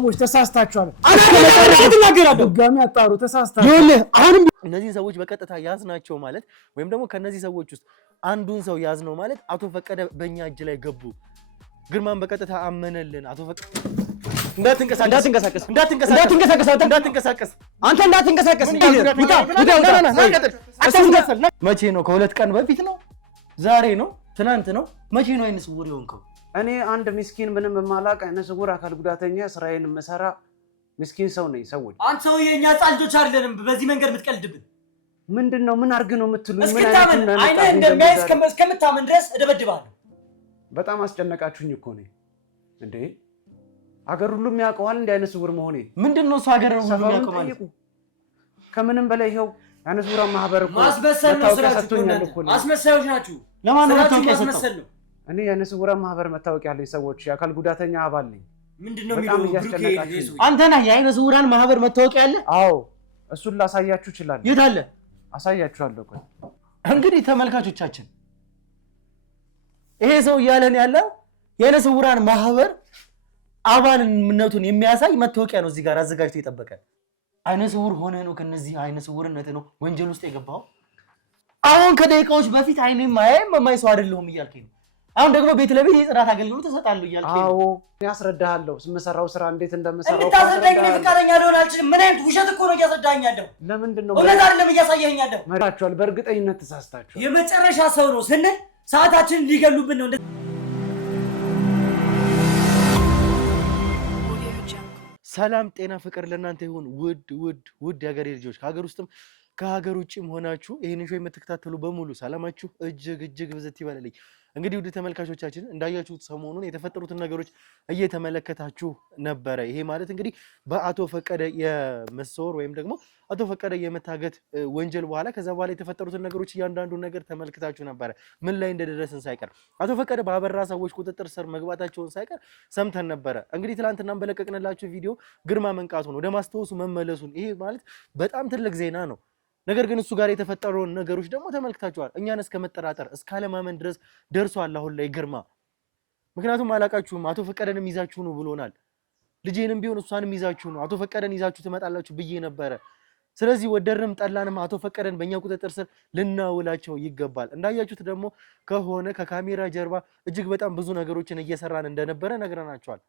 ሰዎች ተሳስታችኋል። አትናገራለሁ ድጋሚ አጣሩ ተሳስታችኋል። ይኸውልህ አሁንም እነዚህ ሰዎች በቀጥታ ያዝናቸው ማለት ወይም ደግሞ ከነዚህ ሰዎች ውስጥ አንዱን ሰው ያዝነው ማለት አቶ ፈቀደ በእኛ እጅ ላይ ገቡ። ግርማን በቀጥታ አመነልን። አቶ ፈቀደ እንዳትንቀሳቀስ መቼ ነው? ከሁለት ቀን በፊት ነው? ዛሬ ነው? ትናንት ነው? መቼ ነው አይነ ስውር የሆንከው? እኔ አንድ ምስኪን ምንም የማላውቅ አይነ ስውር አካል ጉዳተኛ ስራዬን የምሰራ ምስኪን ሰው ነኝ። ሰዎች አንተ ሰው የኛ ህፃን ልጆች አይደለንም በዚህ መንገድ የምትቀልድብን። ምንድነው? ምን አድርግ ነው የምትሉኝ? እስክታመን አይነ እንደሚያይ እስከምታመን ድረስ እደበድባለሁ። በጣም አስጨነቃችሁኝ እኮ ነው እንዴ? አገር ሁሉ የሚያውቀዋል እንደ አይነ ስውር መሆኔ። ምንድነው እሱ አገር ሁሉ የሚያውቀው ማለት? ከምንም በላይ ይሄው አይነ ስውራ ማህበር እኮ ማስመሰል ነው ስራችሁ። አስመሳዮች ናችሁ። ለማን ነው ማስመሰል ነው? እኔ የአይነ ስውራ ማህበር መታወቂያ ያለኝ ሰዎች የአካል ጉዳተኛ አባል ነኝ። ምንድነው የሚለው? አንተ ነህ የአይነ ስውራን ማህበር መታወቂያ ያለ? አዎ እሱን ላሳያችሁ እችላለሁ። የት አለ? አሳያችኋለሁ። ቆይ እንግዲህ ተመልካቾቻችን ይሄ ሰው እያለን ያለው የአይነ ስውራን ማህበር አባልነቱን የሚያሳይ መታወቂያ ነው እዚህ ጋር አዘጋጅቶ የጠበቀን። አይነ ስውር ሆነ ነው ከነዚህ አይነ ስውርነት ነው ወንጀል ውስጥ የገባው። አሁን ከደቂቃዎች በፊት አይኔ ማየም የማይሰው አይደለሁም እያልከኝ ነው። አሁን ደግሞ ቤት ለቤት የጽዳት አገልግሎት ተሰጣለሁ እያልከኝ ነው። አዎ ያስረዳሃለሁ የምሰራው ስራ እንዴት እንደምሰራው። እንድታስረዳኝ ፍቃደኛ ልሆን አልችልም። ምን አይነት ውሸት እኮ ነው እያስረዳኸኝ ያለው? ለምንድን ነው እውነት አይደለም እያሳየኸኝ ያለው? መራችኋል። በእርግጠኝነት ተሳስታችኋል። የመጨረሻ ሰው ነው ስንል ሰዓታችንን ሊገሉብን ነው። ሰላም ጤና ፍቅር ለእናንተ ይሁን። ውድ የሀገሬ ልጆች ከሀገር ውስጥም ከሀገር ውጭም ሆናችሁ ይህንን ሾው የምትከታተሉ በሙሉ ሰላማችሁ እጅግ ብዝት ይበልልኝ። እንግዲህ ውድ ተመልካቾቻችን እንዳያችሁት ሰሞኑን የተፈጠሩትን ነገሮች እየተመለከታችሁ ነበረ። ይሄ ማለት እንግዲህ በአቶ ፈቀደ የመሰወር ወይም ደግሞ አቶ ፈቀደ የመታገት ወንጀል በኋላ ከዛ በኋላ የተፈጠሩትን ነገሮች እያንዳንዱን ነገር ተመልክታችሁ ነበረ። ምን ላይ እንደደረስን ሳይቀር አቶ ፈቀደ ባበራ ሰዎች ቁጥጥር ስር መግባታቸውን ሳይቀር ሰምተን ነበረ። እንግዲህ ትላንትና በለቀቅንላችሁ ቪዲዮ ግርማ መንቃቱን ወደ ማስታወሱ መመለሱን ይሄ ማለት በጣም ትልቅ ዜና ነው። ነገር ግን እሱ ጋር የተፈጠረውን ነገሮች ደግሞ ተመልክታችኋል። እኛን እስከ መጠራጠር እስከ አለማመን ድረስ ደርሷል አሁን ላይ ግርማ። ምክንያቱም አላቃችሁም አቶ ፈቀደንም ይዛችሁ ነው ብሎናል። ልጄንም ቢሆን እሷንም ይዛችሁ ነው አቶ ፈቀደን ይዛችሁ ትመጣላችሁ ብዬ ነበረ። ስለዚህ ወደድንም ጠላንም አቶ ፈቀደን በእኛ ቁጥጥር ስር ልናውላቸው ይገባል። እንዳያችሁት ደግሞ ከሆነ ከካሜራ ጀርባ እጅግ በጣም ብዙ ነገሮችን እየሰራን እንደነበረ ነግረናቸዋል።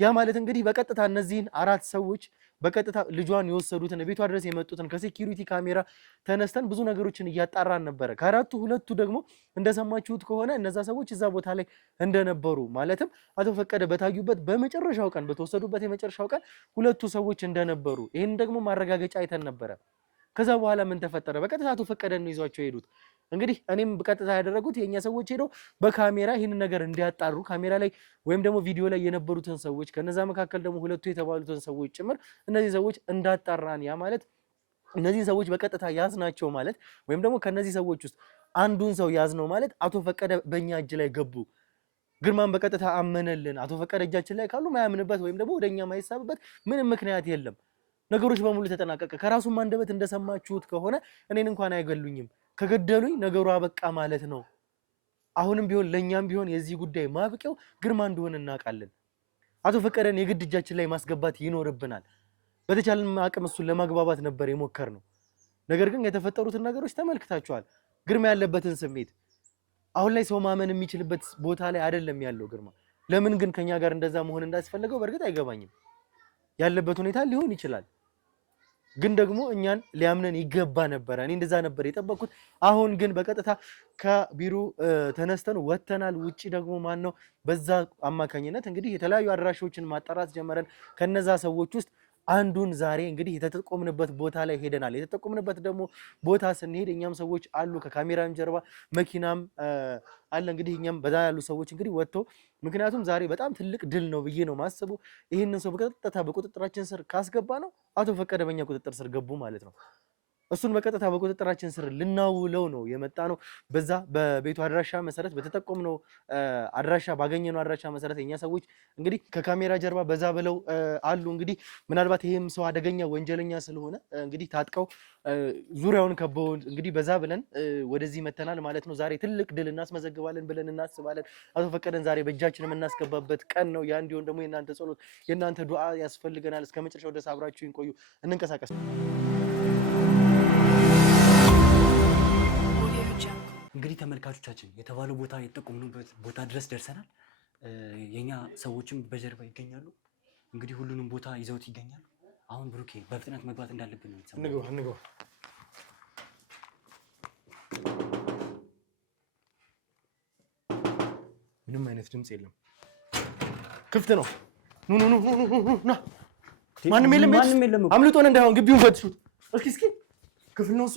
ያ ማለት እንግዲህ በቀጥታ እነዚህን አራት ሰዎች በቀጥታ ልጇን የወሰዱትን ቤቷ ድረስ የመጡትን ከሴኩሪቲ ካሜራ ተነስተን ብዙ ነገሮችን እያጣራን ነበረ። ከአራቱ ሁለቱ ደግሞ እንደሰማችሁት ከሆነ እነዛ ሰዎች እዛ ቦታ ላይ እንደነበሩ ማለትም አቶ ፈቀደ በታዩበት በመጨረሻው ቀን በተወሰዱበት የመጨረሻው ቀን ሁለቱ ሰዎች እንደነበሩ ይህን ደግሞ ማረጋገጫ አይተን ነበረ። ከዛ በኋላ ምን ተፈጠረ? በቀጥታ አቶ ፈቀደን ነው ይዟቸው ሄዱት። እንግዲህ እኔም በቀጥታ ያደረጉት የኛ ሰዎች ሄደው በካሜራ ይህንን ነገር እንዲያጣሩ ካሜራ ላይ ወይም ደግሞ ቪዲዮ ላይ የነበሩትን ሰዎች ከነዛ መካከል ደግሞ ሁለቱ የተባሉትን ሰዎች ጭምር እነዚህ ሰዎች እንዳጣራን ያ ማለት እነዚህ ሰዎች በቀጥታ ያዝናቸው ማለት ወይም ደግሞ ከነዚህ ሰዎች ውስጥ አንዱን ሰው ያዝነው ማለት አቶ ፈቀደ በእኛ እጅ ላይ ገቡ። ግርማን በቀጥታ አመነልን። አቶ ፈቀደ እጃችን ላይ ካሉ ማያምንበት ወይም ደግሞ ወደኛ ማይሳብበት ምንም ምክንያት የለም። ነገሮች በሙሉ ተጠናቀቀ። ከራሱም አንደበት እንደሰማችሁት ከሆነ እኔን እንኳን አይገሉኝም፣ ከገደሉኝ ነገሩ አበቃ ማለት ነው። አሁንም ቢሆን ለኛም ቢሆን የዚህ ጉዳይ ማብቂያው ግርማ እንደሆነ እናውቃለን። አቶ ፈቀደን የግድ እጃችን ላይ ማስገባት ይኖርብናል። በተቻለን አቅም እሱን ለማግባባት ነበር የሞከርነው። ነገር ግን የተፈጠሩትን ነገሮች ተመልክታችኋል። ግርማ ያለበትን ስሜት አሁን ላይ ሰው ማመን የሚችልበት ቦታ ላይ አይደለም ያለው ግርማ። ለምን ግን ከኛ ጋር እንደዛ መሆን እንዳስፈለገው በእርግጥ አይገባኝም። ያለበት ሁኔታ ሊሆን ይችላል፣ ግን ደግሞ እኛን ሊያምነን ይገባ ነበር። እኔ እንደዛ ነበር የጠበቅኩት። አሁን ግን በቀጥታ ከቢሮ ተነስተን ወተናል። ውጪ ደግሞ ማን ነው በዛ አማካኝነት እንግዲህ የተለያዩ አድራሾችን ማጣራት ጀመረን። ከነዛ ሰዎች ውስጥ አንዱን ዛሬ እንግዲህ የተጠቆምንበት ቦታ ላይ ሄደናል። የተጠቆምንበት ደግሞ ቦታ ስንሄድ እኛም ሰዎች አሉ፣ ከካሜራም ጀርባ መኪናም አለ። እንግዲህ እኛም በዛ ያሉ ሰዎች እንግዲህ ወጥተው ምክንያቱም ዛሬ በጣም ትልቅ ድል ነው ብዬ ነው ማስቡ። ይህንን ሰው በቀጥታ በቁጥጥራችን ስር ካስገባ ነው አቶ ፈቀደ በእኛ ቁጥጥር ስር ገቡ ማለት ነው። እሱን በቀጥታ በቁጥጥራችን ስር ልናውለው ነው የመጣ ነው። በዛ በቤቱ አድራሻ መሰረት በተጠቆምነው አድራሻ ባገኘነው አድራሻ መሰረት የኛ ሰዎች እንግዲህ ከካሜራ ጀርባ በዛ ብለው አሉ። እንግዲህ ምናልባት ይሄም ሰው አደገኛ ወንጀለኛ ስለሆነ እንግዲህ ታጥቀው ዙሪያውን ከበው እንግዲህ በዛ ብለን ወደዚህ መተናል ማለት ነው። ዛሬ ትልቅ ድል እናስመዘግባለን ብለን እናስባለን። አቶ ፈቀደን ዛሬ በእጃችን የምናስገባበት ቀን ነው። ያ እንዲሆን ደግሞ የእናንተ ጸሎት የእናንተ ዱዓ ያስፈልገናል። እስከ መጨረሻው ድረስ አብራችሁ ይቆዩ። እንንቀሳቀስ። እንግዲህ ተመልካቾቻችን የተባለው ቦታ የተጠቆምንበት ቦታ ድረስ ደርሰናል። የኛ ሰዎችም በጀርባ ይገኛሉ። እንግዲህ ሁሉንም ቦታ ይዘውት ይገኛሉ። አሁን ብሩኬ በፍጥነት መግባት እንዳለብን ነው የተሰማው። እንግባ። ምንም አይነት ድምጽ የለም። ክፍት ነው። ኑ ና። ማንም የለም። አምልጦን እንዳይሆን ግቢውን ፈትሹት። እስኪ ክፍል ነው እሱ።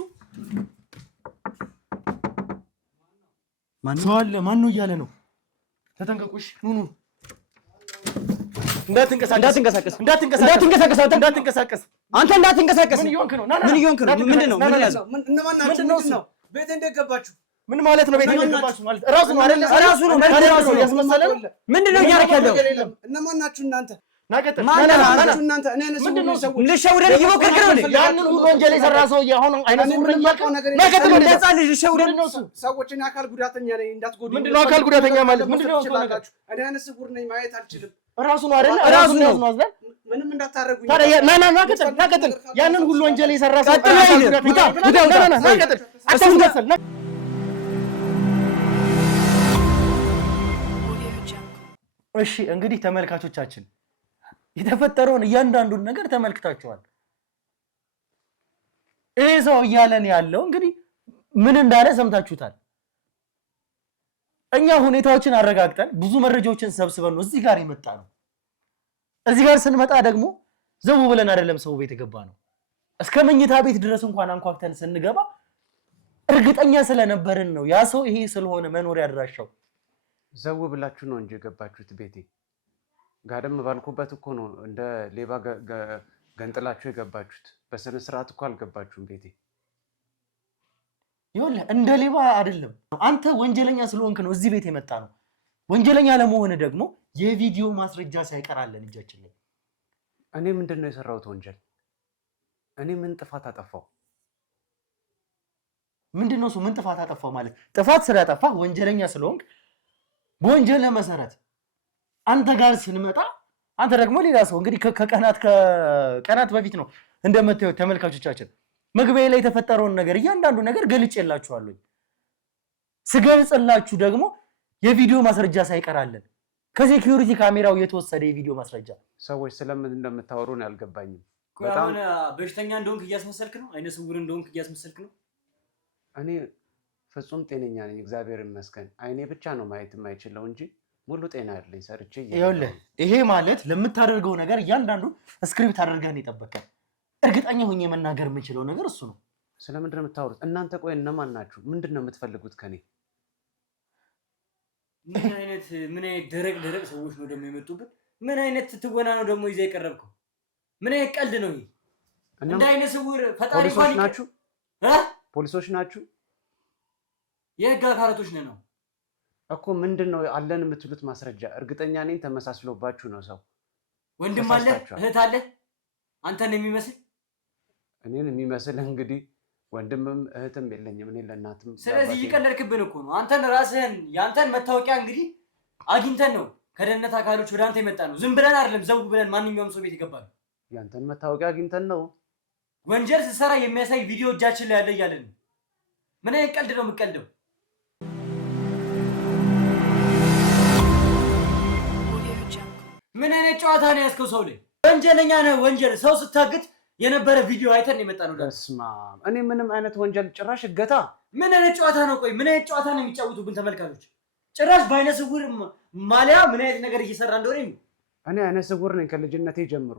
ሰው አለ። ማን ነው እያለ ነው? ተጠንቀቁሽ። ኑ እንዳትንቀሳቀስ። አንተ እንዳትንቀሳቀስ። ምን እየሆንክ ነው? ምንድን ነው? እነማን ናችሁ? ቤት እንዴት ገባችሁ? ምን ማለት ነው? ቤት እንዴት ገባችሁ ማለት ራሱ ነው አይደል? ራሱ ነው ያስመሰለ ነው። ምንድን ነው እያደረክ ያለው? እነማን ናችሁ እናንተ? ናቀጥ እናንተ እኔ ነኝ ሰው ልሸውደን እየሞከርክ ነው። ያንን ሁሉ ወንጀል የሰራ ሰውዬ አሁን አይነት ሱረኛ ናቀጥ ነው። ነፃ ልጅ ልሸውደን ነው። ሰዎችን አካል ጉዳተኛ ነኝ እንዳትጎዱ። ምንድነው አካል ጉዳተኛ ማለት? ምንድነው ተናጋችሁ? እኔ አይነት ስውር ነኝ ማየት አልችልም። ራሱ ነው አይደል? ራሱ ነው ያዝናል። ምንም እንዳታረጉኝ። ታዲያ ናቀጥ ያንን ሁሉ ወንጀል የሰራ ሰው ናቀጥ አታስመስል። እሺ እንግዲህ ተመልካቾቻችን የተፈጠረውን እያንዳንዱን ነገር ተመልክታችኋል። ይሄ ሰው እያለን ያለው እንግዲህ ምን እንዳለ ሰምታችሁታል። እኛ ሁኔታዎችን አረጋግጠን ብዙ መረጃዎችን ሰብስበን ነው እዚህ ጋር የመጣ ነው። እዚህ ጋር ስንመጣ ደግሞ ዘው ብለን አይደለም ሰው ቤት የገባ ነው። እስከ መኝታ ቤት ድረስ እንኳን አንኳክተን ስንገባ እርግጠኛ ስለነበርን ነው ያ ሰው ይሄ ስለሆነ መኖሪያ አድራሻው። ዘው ብላችሁ ነው እንጂ የገባችሁት ቤቴ። ጋደም ባልኩበት እኮ ነው እንደ ሌባ ገንጥላችሁ የገባችሁት። በስነ ስርዓት እኮ አልገባችሁም ቤቴ። ይኸውልህ እንደ ሌባ አይደለም። አንተ ወንጀለኛ ስለሆንክ ነው እዚህ ቤት የመጣ ነው። ወንጀለኛ ለመሆን ደግሞ የቪዲዮ ማስረጃ ሳይቀራለን እጃችን ላይ። እኔ ምንድነው የሰራሁት ወንጀል? እኔ ምን ጥፋት አጠፋው? ምንድነው እሱ? ምን ጥፋት አጠፋው ማለት? ጥፋት ስለጠፋ ወንጀለኛ ስለሆንክ በወንጀል መሰረት አንተ ጋር ስንመጣ አንተ ደግሞ ሌላ ሰው እንግዲህ ከቀናት በፊት ነው እንደምታዩት ተመልካቾቻችን መግቢያ ላይ የተፈጠረውን ነገር እያንዳንዱ ነገር ገልጬላችኋለሁ። ስገልጽላችሁ ደግሞ የቪዲዮ ማስረጃ ሳይቀራለን ከሴኩሪቲ ካሜራው የተወሰደ የቪዲዮ ማስረጃ። ሰዎች ስለምን እንደምታወሩ ነው ያልገባኝም። በጣም በሽተኛ እንደሆንክ እያስመሰልክ ነው። አይነ ስውር እንደሆንክ እያስመሰልክ ነው። እኔ ፍጹም ጤነኛ ነኝ እግዚአብሔር ይመስገን። አይኔ ብቻ ነው ማየት የማይችለው እንጂ ሙሉ ጤና ያለኝ ሰርቼ። ይኸውልህ ይሄ ማለት ለምታደርገው ነገር እያንዳንዱ ስክሪፕት አድርገን የጠበቀን እርግጠኛ ሆኜ መናገር የምችለው ነገር እሱ ነው። ስለምንድን ነው የምታወሩት እናንተ? ቆይ እነማን ናችሁ? ምንድን ነው የምትፈልጉት ከኔ? ምን አይነት ደረቅ ሰዎች ነው ደግሞ የመጡበት? ምን አይነት ትወና ነው ደግሞ ይዘህ የቀረብከው? ምን አይነት ቀልድ ነው ይሄ? እንደ አይነ ስውር ፈጣሪ ፖሊሶች ናችሁ? ፖሊሶች ናችሁ? የህግ አካላቶች ነን ነው እኮ። ምንድን ነው አለን የምትሉት ማስረጃ? እርግጠኛ ነኝ ተመሳስሎባችሁ ነው። ሰው ወንድም አለ እህት አለ አንተን የሚመስል እኔን የሚመስል እንግዲህ ወንድምም እህትም የለኝም እኔ ለእናትም። ስለዚህ እየቀለድክብን እኮ ነው። አንተን ራስህን ያንተን መታወቂያ እንግዲህ አግኝተን ነው ከደህንነት አካሎች ወደ አንተ የመጣ ነው። ዝም ብለን አይደለም ዘው ብለን ማንኛውም ሰው ቤት ይገባል። ያንተን መታወቂያ አግኝተን ነው። ወንጀል ስትሰራ የሚያሳይ ቪዲዮ እጃችን ላይ ያለ እያለን ነው። ምን አይነት ቀልድ ነው የምትቀልደው? ምን አይነት ጨዋታ ነው ያዝከው? ሰው ላይ ወንጀለኛ ነህ። ወንጀል ሰው ስታግት የነበረ ቪዲዮ አይተን የመጣ ነው። በስመ አብ። እኔ ምንም አይነት ወንጀል ጭራሽ እገታ። ምን አይነት ጨዋታ ነው? ቆይ ምን አይነት ጨዋታ ነው የሚጫወቱብን ተመልካቾች? ጭራሽ በአይነ ስውር ማሊያ ምን አይነት ነገር እየሰራ እንደሆነ። እኔ አይነ ስውር ነኝ ከልጅነቴ ጀምሮ።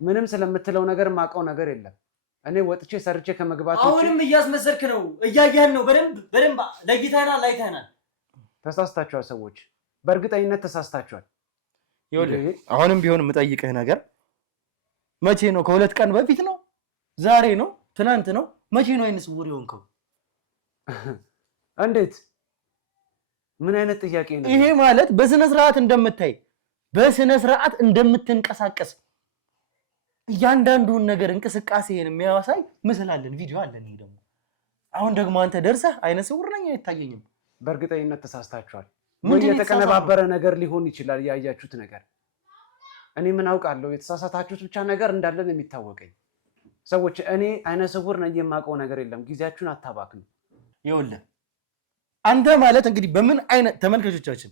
ምንም ስለምትለው ነገር ማውቀው ነገር የለም። እኔ ወጥቼ ሰርቼ ከመግባት አሁንም እያስመሰልክ ነው። እያየህን ነው። በደንብ ለይተናል፣ አይተናል። ተሳስታችኋል ሰዎች፣ በእርግጠኝነት ተሳስታችኋል። ይኸውልህ አሁንም ቢሆን የምጠይቅህ ነገር መቼ ነው? ከ2 ቀን በፊት ነው? ዛሬ ነው? ትናንት ነው። መቼ ነው አይነ ስውር የሆንከው? እንዴት? ምን አይነት ጥያቄ ነው ይሄ? ማለት በስነ ስርዓት እንደምታይ በስነ ስርዓት እንደምትንቀሳቀስ እያንዳንዱን ነገር እንቅስቃሴን የሚያሳይ ምስል አለን፣ ቪዲዮ አለን። ይሄ ደግሞ አሁን ደግሞ አንተ ደርሰህ አይነ ስውር ነኝ አይታየኝም። በእርግጠኝነት ተሳስታችኋል። ወይ የተቀነባበረ ነገር ሊሆን ይችላል ያያችሁት ነገር። እኔ ምን አውቃለሁ? የተሳሳታችሁት ብቻ ነገር እንዳለን የሚታወቀኝ ሰዎች። እኔ አይነ ስውር ነኝ የማውቀው ነገር የለም። ጊዜያችሁን አታባክኑ። ይኸውልህ አንተ ማለት እንግዲህ በምን አይነት ተመልካቾቻችን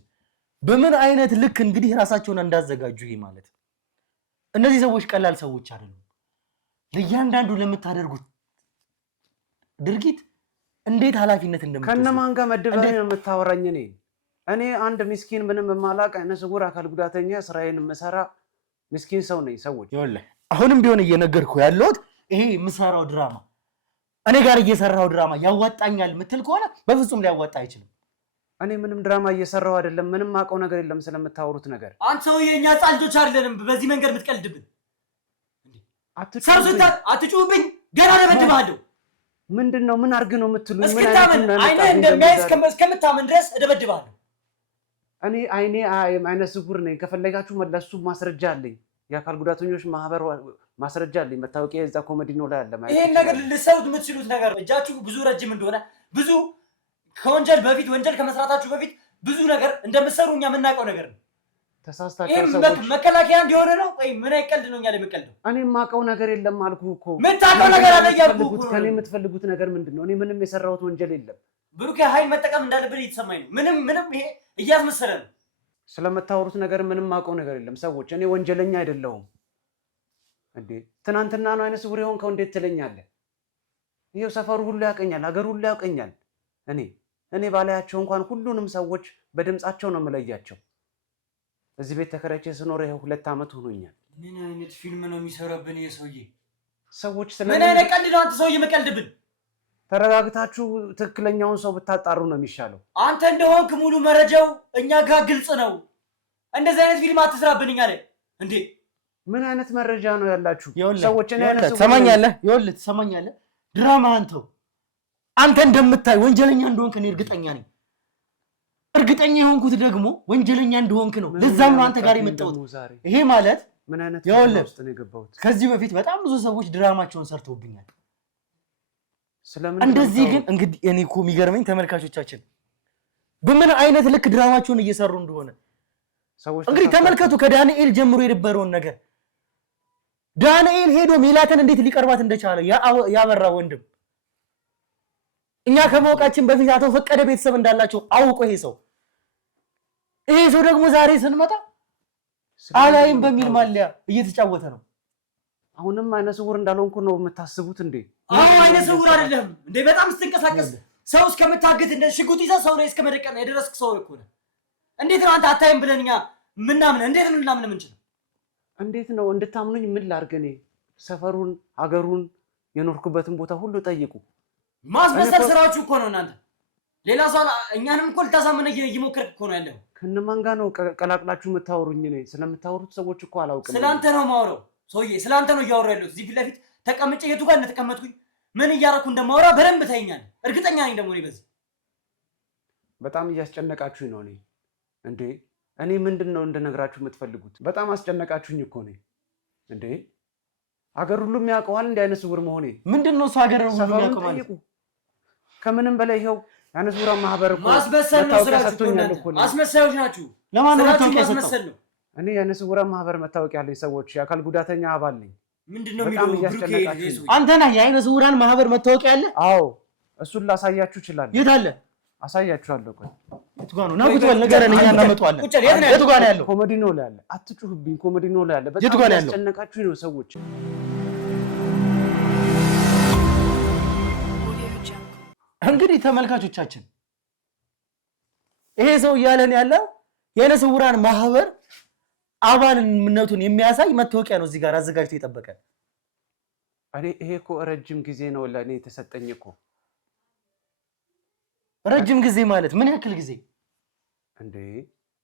በምን አይነት ልክ እንግዲህ ራሳቸውን እንዳዘጋጁ ይሄ ማለት እነዚህ ሰዎች ቀላል ሰዎች አይደሉም። ለእያንዳንዱ ለምታደርጉት ድርጊት እንዴት ኃላፊነት እንደምትወስዱ ከነማን ጋር መድበህ ነው የምታወራኝ? እኔ አንድ ምስኪን ምንም የማላውቅ አይነ ስውር አካል ጉዳተኛ ስራዬን የምሰራ ምስኪን ሰው ነኝ። ሰዎች ይኸውልህ አሁንም ቢሆን እየነገርኩህ ያለሁት ይሄ የምሰራው ድራማ እኔ ጋር እየሰራው ድራማ ያዋጣኛል ምትል ከሆነ በፍጹም ሊያዋጣ አይችልም። እኔ ምንም ድራማ እየሰራው አይደለም። ምንም አውቀው ነገር የለም ስለምታወሩት ነገር። አንተ ሰውዬ እኛ ህፃን ልጆች አይደለንም በዚህ መንገድ የምትቀልድብን። አትጩህብኝ፣ ገና እደበድብሃለሁ። ምንድን ነው? ምን አድርግ ነው የምትሉኝ? እስክታምን አይነ እንደሚያይ እስከምታምን ድረስ እደበድብሃለሁ። እኔ አይኔ አይነ ስውር ነኝ። ከፈለጋችሁ መለሱ ማስረጃ አለኝ። የአካል ጉዳተኞች ማህበር ማስረጃ አለኝ። መታወቂያ እዛ ኮሜዲኖ ላይ አለ። ይሄን ነገር ልትሰሩት የምትችሉት ነገር እጃችሁ ብዙ ረጅም እንደሆነ ብዙ ከወንጀል በፊት ወንጀል ከመስራታችሁ በፊት ብዙ ነገር እንደምትሰሩ እኛ የምናውቀው ነገር ነው። ተሳስታችሁ ሰዎች መከላከያ እንዲሆነ ነው ወይ ምን አይቀልድ ነው? እኛ ላይ መቀልድ እኔ የማውቀው ነገር የለም አልኩህ እኮ። የምታውቀው ነገር አለ እያልኩህ እኮ። ከኔ የምትፈልጉት ነገር ምንድን ነው? እኔ ምንም የሰራሁት ወንጀል የለም። ብሩኬ ኃይል መጠቀም እንዳለብን እየተሰማኝ ነው። ምንም ይሄ እያስመሰለ ነው። ስለምታወሩት ነገር ምንም የማውቀው ነገር የለም ሰዎች። እኔ ወንጀለኛ አይደለሁም እንዴ። ትናንትና ነው አይነ ስውር የሆንከው እንዴት ትለኛለህ? ይሄው ሰፈሩ ሁሉ ያውቀኛል፣ ሀገሩ ሁሉ ያውቀኛል። እኔ ባላያቸው እንኳን ሁሉንም ሰዎች በድምጻቸው ነው የምለያቸው። እዚህ ቤት ተከራይቼ ስኖር ይሄው 2 ዓመት ሆኖኛል። ምን አይነት ፊልም ነው የሚሰራብን ይሄ ሰውዬ? ሰዎች ምን አይነት ቀልድ ነው አንተ ሰውዬ የምቀልድብን? ተረጋግታችሁ ትክክለኛውን ሰው ብታጣሩ ነው የሚሻለው። አንተ እንደሆንክ ሙሉ መረጃው እኛ ጋር ግልጽ ነው። እንደዚህ አይነት ፊልም አትስራብን እኛ ላይ እንዴ። ምን አይነት መረጃ ነው ያላችሁ ሰዎች? እኔ አይነት ትሰማኛለህ? ይኸውልህ ትሰማኛለህ? ድራማ አንተ እንደምታይ ወንጀለኛ እንደሆንክ እኔ እርግጠኛ ነኝ። እርግጠኛ የሆንኩት ደግሞ ወንጀለኛ እንደሆንክ ነው። ለዛም ነው አንተ ጋር የመጣሁት። ይሄ ማለት ምን አይነት ውስጥ ነው የገባሁት? ከዚህ በፊት በጣም ብዙ ሰዎች ድራማቸውን ሰርተውብኛል። እንደዚህ ግን እንግዲህ እኔ እኮ የሚገርመኝ ተመልካቾቻችን በምን አይነት ልክ ድራማቸውን እየሰሩ እንደሆነ እንግዲህ ተመልከቱ። ከዳንኤል ጀምሮ የነበረውን ነገር ዳንኤል ሄዶ ሜላትን እንዴት ሊቀርባት እንደቻለ ያበራ ወንድም እኛ ከማወቃችን በፊት አቶ ፈቀደ ቤተሰብ እንዳላቸው አውቆ ይሄ ሰው ደግሞ ዛሬ ስንመጣ አላይም በሚል ማሊያ እየተጫወተ ነው። አሁንም አይነ ስውር እንዳልሆንኩ ነው የምታስቡት እንዴ? አዎ አይነ ስውር አይደለም እንዴ? በጣም ስትንቀሳቀስ ሰው እስከምታገት እንደ ሽጉጥ ይዘህ ሰው ላይ እስከመደቀን የደረስክ ሰው እኮ ነህ። እንዴት ነው አንተ አታይም ብለን እኛ ምናምን እንዴት ነው ልናምን የምንችለው? እንዴት ነው እንድታምኑኝ ምን ላድርግ? እኔ ሰፈሩን ሀገሩን የኖርኩበትን ቦታ ሁሉ ጠይቁ። ማስመሰል ስራችሁ እኮ ነው እናንተ። ሌላ ሰው እኛንም እኮ ልታሳምነ እየሞከርክ እኮ ነው ያለው። ከነማን ጋር ነው ቀላቅላችሁ የምታወሩኝ? እኔ ስለምታወሩት ሰዎች እኮ አላውቅም። ስለአንተ ነው የማወራው ሰውዬ፣ ስለአንተ ነው እያወራሁ ያለሁት። እዚህ ፊት ለፊት ተቀምጬ የቱ ጋር እንደተቀመጥኩኝ ምን እያደረኩ እንደማወራ በደንብ ታይኛለህ። እርግጠኛ ነኝ ደግሞ እኔ በዚህ በጣም እያስጨነቃችሁኝ ነው። እንዴ እኔ ምንድን ነው እንደነግራችሁ የምትፈልጉት? በጣም አስጨነቃችሁኝ እኮ እኔ እንዴ። ሀገር ሁሉም ያውቀዋል እንደ አይነ ስውር መሆኔ። ምንድን ነው እሱ ሀገር ሁሉም ያውቀው ማለት? ከምንም በላይ ይኸው አይነ ስውራን ማህበር እኮ ማስመሰል ነው ስራችሁ እኮ። አስመሳዮች ናችሁ። ለማን ነው ማስመሰል ነው? እኔ የአይነ ስውራን ማህበር መታወቂያ ያለኝ ሰዎች የአካል ጉዳተኛ አባል ነኝ። ምንድነው የሚለው ብሩኬ? አንተ ነህ የአይነ ስውራን ማህበር መታወቂያ ያለ? አዎ እሱን ላሳያችሁ እችላለሁ። የት አለ? አሳያችኋለሁ። ቆይ የት ጋር ነው? ና ቁጭ በል ንገረን፣ እኛ እናመጣዋለን። የት ጋር ነው ያለው? ኮሜዲኖ ላይ አለ። አትጩህብኝ። ኮሜዲኖ ላይ አለ። በጣም ያስጨነቃችሁኝ ነው ሰዎች። እንግዲህ ተመልካቾቻችን ይሄ ሰው እያለን ያለው የአይነ ስውራን ማህበር አባልነቱን የሚያሳይ መታወቂያ ነው እዚህ ጋር አዘጋጅቶ የጠበቀን። ይሄ እኮ ረጅም ጊዜ ነው ለእኔ የተሰጠኝ እኮ። ረጅም ጊዜ ማለት ምን ያክል ጊዜ እንዴ?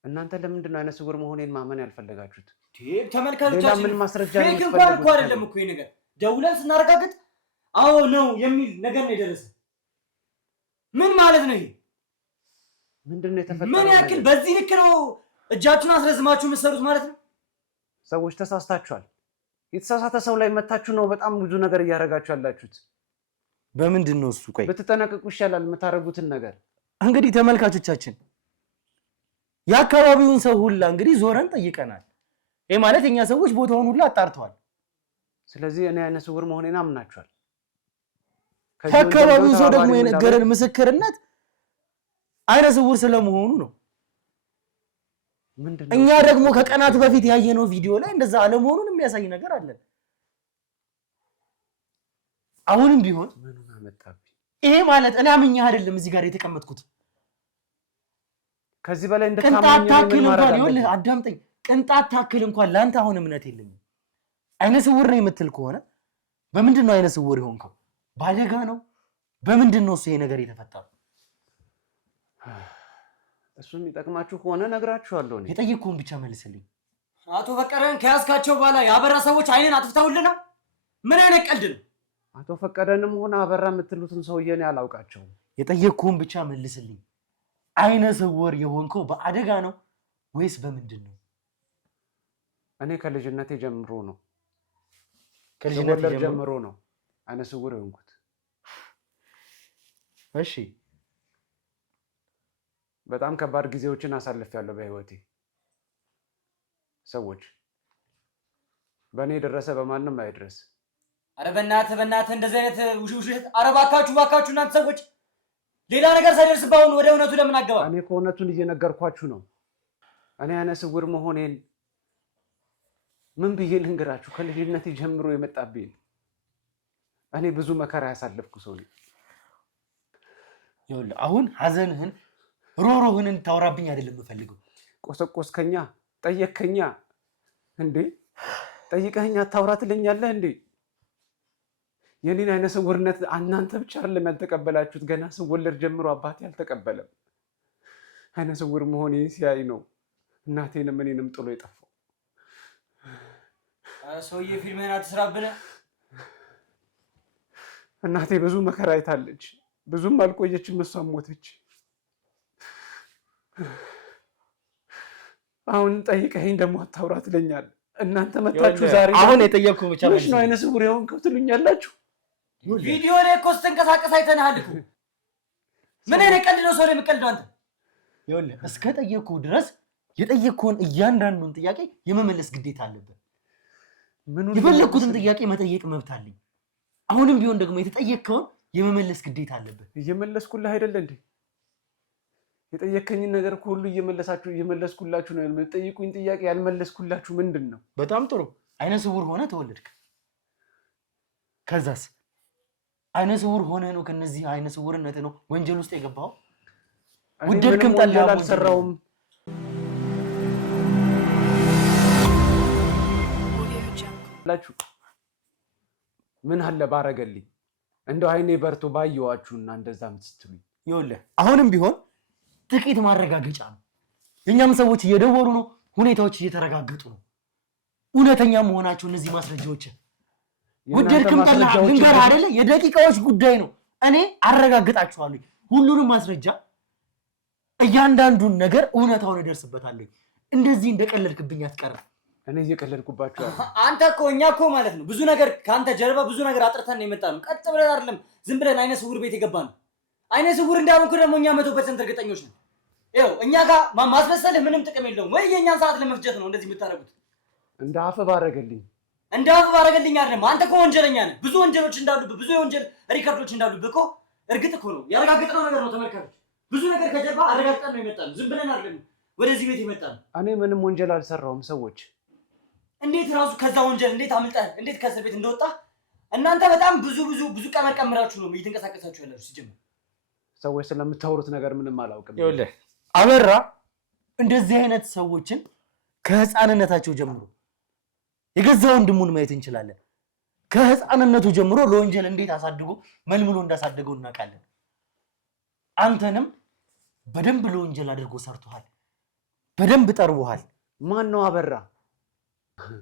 እናንተ ለምንድን ነው አይነ ስውር መሆኔን ማመን ያልፈለጋችሁት? ተመልካቾቻችን ምን ማስረጃ ነው? ፌክ እንኳን እኮ አይደለም እኮ ይሄ ነገር። ደውለን ስናረጋግጥ አዎ ነው የሚል ነገር ነው የደረሰ። ምን ማለት ነው ይሄ? ምንድነው የተፈጠረው? ምን ያክል በዚህ ልክ ነው እጃችሁን አስረዝማችሁ የምትሰሩት ማለት ነው? ሰዎች ተሳስታችኋል። የተሳሳተ ሰው ላይ መታችሁ ነው በጣም ብዙ ነገር እያደረጋችሁ ያላችሁት። በምንድን ነው እሱ? ቆይ ብትጠነቀቁ ይሻላል የምታደርጉትን ነገር። እንግዲህ ተመልካቾቻችን የአካባቢውን ሰው ሁላ እንግዲህ ዞረን ጠይቀናል። ይሄ ማለት የኛ ሰዎች ቦታውን ሁላ አጣርተዋል። ስለዚህ እኔ አይነ ስውር መሆኔን አምናችኋል። ከአካባቢው ሰው ደግሞ የነገረን ምስክርነት አይነ ስውር ስለመሆኑ ነው። እኛ ደግሞ ከቀናት በፊት ያየነው ቪዲዮ ላይ እንደዛ አለመሆኑን የሚያሳይ ነገር አለን። አሁንም ቢሆን ምኑን አመጣብኝ? ይሄ ማለት እኔ አምኜህ አይደለም እዚህ ጋር የተቀመጥኩት። ከዚህ በላይ ቅንጣት ታክል እንኳን ይኸውልህ አዳምጠኝ፣ ቅንጣት ታክል እንኳን ለአንተ አሁን እምነት የለኝም። አይነ ስውር ነው የምትል ከሆነ በምንድን ነው አይነ ስውር የሆንከው? ባደጋ ነው? በምንድን ነው እሱ ይሄ ነገር የተፈጠረው? እሱም የሚጠቅማችሁ ከሆነ ነግራችኋለሁ። እኔ የጠየቅኩህን ብቻ መልስልኝ። አቶ ፈቀደን ከያዝካቸው በኋላ ያበራ ሰዎች አይንን አጥፍተውልና ምን አይነት ቀልድ ነው? አቶ ፈቀደንም ሆነ አበራ የምትሉትን ሰውዬ እኔ አላውቃቸውም። የጠየቅኩህን ብቻ መልስልኝ። አይነ ስውር የሆንከው በአደጋ ነው ወይስ በምንድን ነው? እኔ ከልጅነቴ ጀምሮ ነው ከልጅነቴ ጀምሮ ነው አይነ ስውር የሆንኩት። እሺ፣ በጣም ከባድ ጊዜዎችን አሳልፌያለሁ በህይወቴ። ሰዎች በእኔ የደረሰ በማንም አይድረስ። አረ በእናትህ እንደዚህ አይነት ውሽውሽት! አረ ባካችሁ እናንተ ሰዎች ሌላ ነገር ሳይደርስብህ አሁን ወደ እውነቱ ለምን አገባ? እኔ እኮ እውነቱን እየነገርኳችሁ ነው። እኔ አይነ ስውር መሆኔን ምን ብዬ ልንገራችሁ? ከልጅነቴ ጀምሮ የመጣብኝ። እኔ ብዙ መከራ ያሳለፍኩ ሰው ነኝ። ይኸውልህ አሁን ሀዘንህን ሮሮህን ታወራብኝ አይደለም የምፈልገው። ቆሰቆስከኛ፣ ጠየቅከኛ። እንዴ ጠይቀኸኝ አታውራ ትለኛለህ እንዴ? የኔን አይነ ስውርነት እናንተ ብቻ አይደለም ያልተቀበላችሁት፣ ገና ስወለድ ጀምሮ አባቴ አልተቀበለም። አይነ ስውር መሆኔ ሲያይ ነው እናቴንም እኔንም ጥሎ የጠፋው። ሰውዬ ፊልምህን አትስራብን። እናቴ ብዙ መከራ አይታለች። ብዙም አልቆየችም፣ እሷም ሞተች። አሁን ጠይቀኸኝ ደግሞ አታውራ ትለኛለህ። እናንተ መታችሁ ዛሬ አሁን የጠየቅኩህ ብቻ ነው አይነ ስውር የሆንከው ትሉኛላችሁ። ቪዲዮ ላይ እኮ ስትንቀሳቀስ አይተንሃል እኮ። ምን አይነት ቀልድ ነው ሰው ላይ የምትቀልደው አንተ? ይኸውልህ እስከ ጠየቅኩህ ድረስ የጠየቅኩህን እያንዳንዱን ጥያቄ የመመለስ ግዴታ አለብህ። የፈለግኩትን ጥያቄ መጠየቅ መብት አለኝ። አሁንም ቢሆን ደግሞ የተጠየቅከውን የመመለስ ግዴታ አለብህ። እየመለስኩልህ አይደለ እንዴ? የጠየከኝን ነገር ሁሉ እየመለስኩላችሁ ነው። የምትጠይቁኝ ጥያቄ ያልመለስኩላችሁ ምንድን ነው? በጣም ጥሩ። አይነ ስውር ሆነ ተወለድክ። ከዛስ አይነ ስውር ሆነ ነው ከነዚህ አይነ ስውርነት ነው ወንጀል ውስጥ የገባው? ውደድክም ጠላህም አልሰራውም። ላችሁ ምን አለ ባረገልኝ፣ እንደው አይኔ በርቶ ባየዋችሁና እንደዛ ምትስትሉኝ። ይኸውልህ አሁንም ቢሆን ጥቂት ማረጋገጫ ነው። የኛም ሰዎች እየደወሉ ነው፣ ሁኔታዎች እየተረጋገጡ ነው። እውነተኛ መሆናቸው እነዚህ ማስረጃዎች ውደድክም ጠላህም ልንገርህ አይደለ የደቂቃዎች ጉዳይ ነው። እኔ አረጋግጣችኋለሁ ሁሉንም ማስረጃ፣ እያንዳንዱን ነገር እውነታውን እደርስበታለሁ። እንደዚህ እንደቀለድክብኝ አትቀርም። እኔ እየቀለድኩባችሁ አንተ እኮ እኛ እኮ ማለት ነው ብዙ ነገር ከአንተ ጀርባ ብዙ ነገር አጥርተን ነው የመጣነው። ቀጥ ብለን አይደለም ዝም ብለን አይነ ስውር ቤት የገባነው። አይነ ስውር እንዳልሆንክ ደግሞ እኛ 100% እርግጠኞች ነን። ይኸው እኛ ጋር ማስመሰልህ ምንም ጥቅም የለውም። ወይ የእኛን ሰዓት ለመፍጀት ነው እንደዚህ የምታደርጉት። እንደ አፍ ባረገልኝ አይደለም። አንተ እኮ ወንጀለኛ ነህ። ብዙ ወንጀሎች እንዳሉብህ፣ ብዙ የወንጀል ሪከርዶች እንዳሉብህ እኮ እርግጥ እኮ ነው ያረጋገጥነው ነገር ነው። ተመልካቾች ብዙ ነገር ከጀርባ አረጋግጠን ነው የመጣነው። ዝም ብለን አይደለም ወደዚህ ቤት የመጣነው። እኔ ምንም ወንጀል አልሰራሁም። ሰዎች እንዴት ራሱ ከዛ ወንጀል እንዴት አምልጠህ እንዴት ከእስር ቤት እንደወጣ እናንተ በጣም ብዙ ቀመር ቀምራችሁ ነው እየተንቀሳቀሳችሁ ያላችሁ። ሲጀምር ሰዎች ስለምታወሩት ነገር ምንም አላውቅም። ይኸውልህ አበራ እንደዚህ አይነት ሰዎችን ከህፃንነታቸው ጀምሮ የገዛ ወንድሙን ማየት እንችላለን። ከህፃንነቱ ጀምሮ ለወንጀል እንዴት አሳድጎ መልምሎ እንዳሳደገው እናውቃለን። አንተንም በደንብ ለወንጀል አድርጎ ሰርቶሃል። በደንብ ጠርቦሃል። ማን ነው አበራ?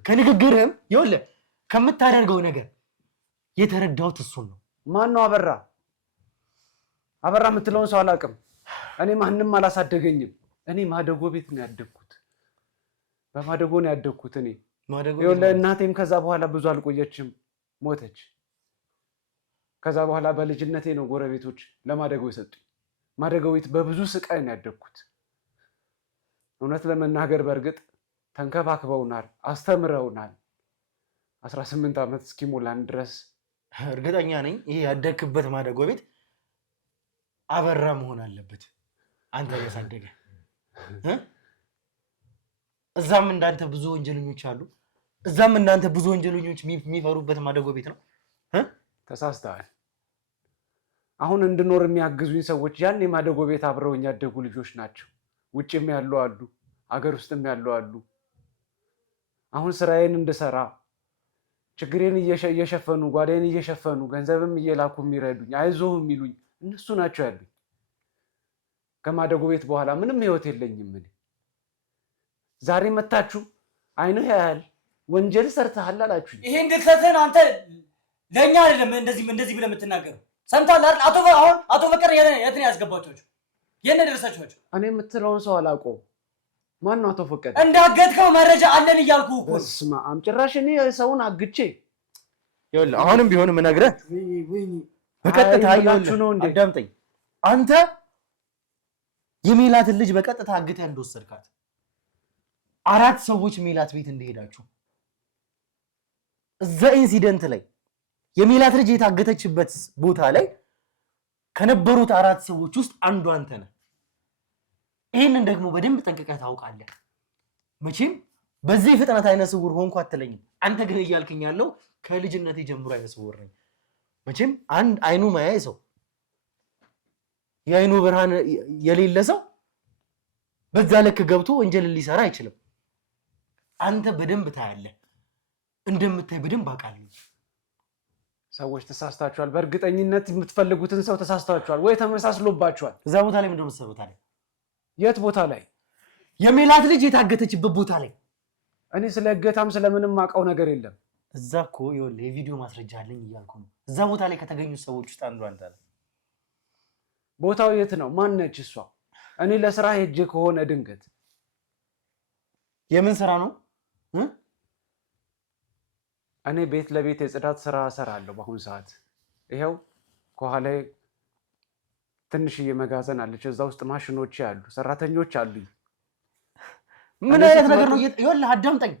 ከንግግርህም ይኸውልህ ከምታደርገው ነገር የተረዳሁት እሱን ነው። ማን ነው አበራ? አበራ የምትለውን ሰው አላውቅም። እኔ ማንንም አላሳደገኝም። እኔ ማደጎ ቤት ነው ያደግኩት። በማደጎ ነው ያደግኩት እኔ። ይኸውልህ እናቴም ከዛ በኋላ ብዙ አልቆየችም፣ ሞተች። ከዛ በኋላ በልጅነቴ ነው ጎረቤቶች ለማደጎ የሰጡኝ። ማደጎ ቤት በብዙ ስቃይ ነው ያደግኩት። እውነት ለመናገር በእርግጥ ተንከባክበውናል፣ አስተምረውናል 18 ዓመት እስኪሞላን ድረስ። እርግጠኛ ነኝ ይሄ ያደግክበት ማደጎ ቤት አበራ መሆን አለበት አንተ ያሳደገ። እዛም እንዳንተ ብዙ ወንጀለኞች አሉ። እዛም እንዳንተ ብዙ ወንጀለኞች የሚፈሩበት ማደጎ ቤት ነው። ተሳስተሃል። አሁን እንድኖር የሚያግዙኝ ሰዎች ያን የማደጎ ቤት አብረውኝ ያደጉ ልጆች ናቸው። ውጭም ያሉ አሉ፣ አገር ውስጥም ያሉ አሉ። አሁን ስራዬን እንድሰራ ችግሬን እየሸፈኑ ጓዳዬን እየሸፈኑ ገንዘብም እየላኩ የሚረዱኝ አይዞህ የሚሉኝ እነሱ ናቸው ያሉኝ። ከማደጎ ቤት በኋላ ምንም ህይወት የለኝም። ምን ዛሬ መታችሁ አይንህ ያያል ወንጀል ሰርተሃል አላችሁ። ይሄ እንድትሰተን አንተ ለኛ አይደለም እንደዚህ ብለህ የምትናገረው ሰምተሃል አይደል? አቶ በቀር የት ነው ያስገባችኋቸው? የት ነው ደረሳችኋቸው? እኔ የምትለውን ሰው አላውቀውም። ማን ነው አቶ ፈቀደ? እንዳገትከው መረጃ አለን እያልኩህ እኮ። በስመ አብ ጭራሽ እኔ ሰውን አግቼ። ይኸውልህ አሁንም ቢሆን የምነግርህ በቀጥታ ይኸውልህ ነው። አዳምጠኝ። አንተ የሜላትን ልጅ በቀጥታ አግተህ እንደወሰድካት 4 ሰዎች ሜላት ቤት እንደሄዳችሁ እዛ ኢንሲደንት ላይ የሜላት ልጅ የታገተችበት ቦታ ላይ ከነበሩት 4 ሰዎች ውስጥ አንዱ አንተ ነህ። ይሄንን ደግሞ በደንብ ጠንቅቀህ ታውቃለህ። መቼም በዚህ ፍጥነት አይነ ስውር ሆንኩ አትለኝም። አንተ ግን እያልከኝ ያለው ከልጅነቴ ጀምሮ አይነ ስውር ነኝ። መቼም አንድ አይኑ ማያይ ሰው የአይኑ ብርሃን የሌለ ሰው በዛ ልክ ገብቶ ወንጀል ሊሰራ አይችልም። አንተ በደንብ ታያለህ፣ እንደምታይ በደንብ አውቃለሁ። ሰዎች ተሳስታችኋል። በእርግጠኝነት የምትፈልጉትን ሰው ተሳስታችኋል ወይ ተመሳስሎባችኋል። እዛ ቦታ ላይ ምንድነው የምትሰሩት ታዲያ? የት ቦታ ላይ? የሜላት ልጅ የታገተችበት ቦታ ላይ። እኔ ስለ እገታም ስለምንም አውቀው ነገር የለም። እዛ እኮ ይኸውልህ የቪዲዮ ማስረጃ አለኝ እያልኩ ነው። እዛ ቦታ ላይ ከተገኙት ሰዎች ውስጥ አንዱ አንተ ነህ። ቦታው የት ነው? ማን ነች እሷ? እኔ ለስራ ሄጄ ከሆነ ድንገት። የምን ስራ ነው? እኔ ቤት ለቤት የጽዳት ስራ እሰራለሁ በአሁኑ ሰዓት። ይኸው ከኋላ ትንሽዬ መጋዘን አለች። እዛ ውስጥ ማሽኖች አሉ፣ ሰራተኞች አሉኝ። ምን አይነት ነገር ነው? ይኸውልህ አዳምጠኝ።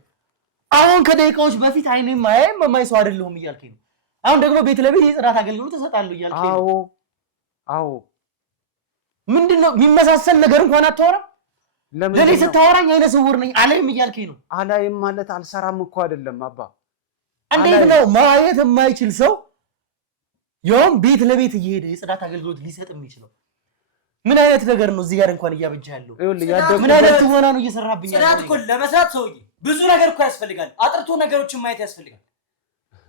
አሁን ከደቂቃዎች በፊት አይኔም ማያይም የማይ ሰው አይደለሁም እያልከኝ ነው። አሁን ደግሞ ቤት ለቤት የጽዳት አገልግሎት እሰጣለሁ እያልከኝ ነው። አዎ። ምንድነው የሚመሳሰል ነገር እንኳን አታወራም? ለኔ ስታወራኝ አይነ ስውር ነኝ አላይም እያልከኝ ነው። አላይም ማለት አልሰራም እኮ አይደለም አባ። እንዴት ነው ማየት የማይችል ሰው ያውም ቤት ለቤት እየሄደ የጽዳት አገልግሎት ሊሰጥ የሚችለው? ምን አይነት ነገር ነው እዚህ ጋር እንኳን እያበጀ ያለው? ምን አይነት ትወና ነው እየሰራብኝ ያለው? ጽዳት እኮ ለመስራት ሰውዬ ብዙ ነገር እኮ ያስፈልጋል። አጥርቶ ነገሮችን ማየት ያስፈልጋል።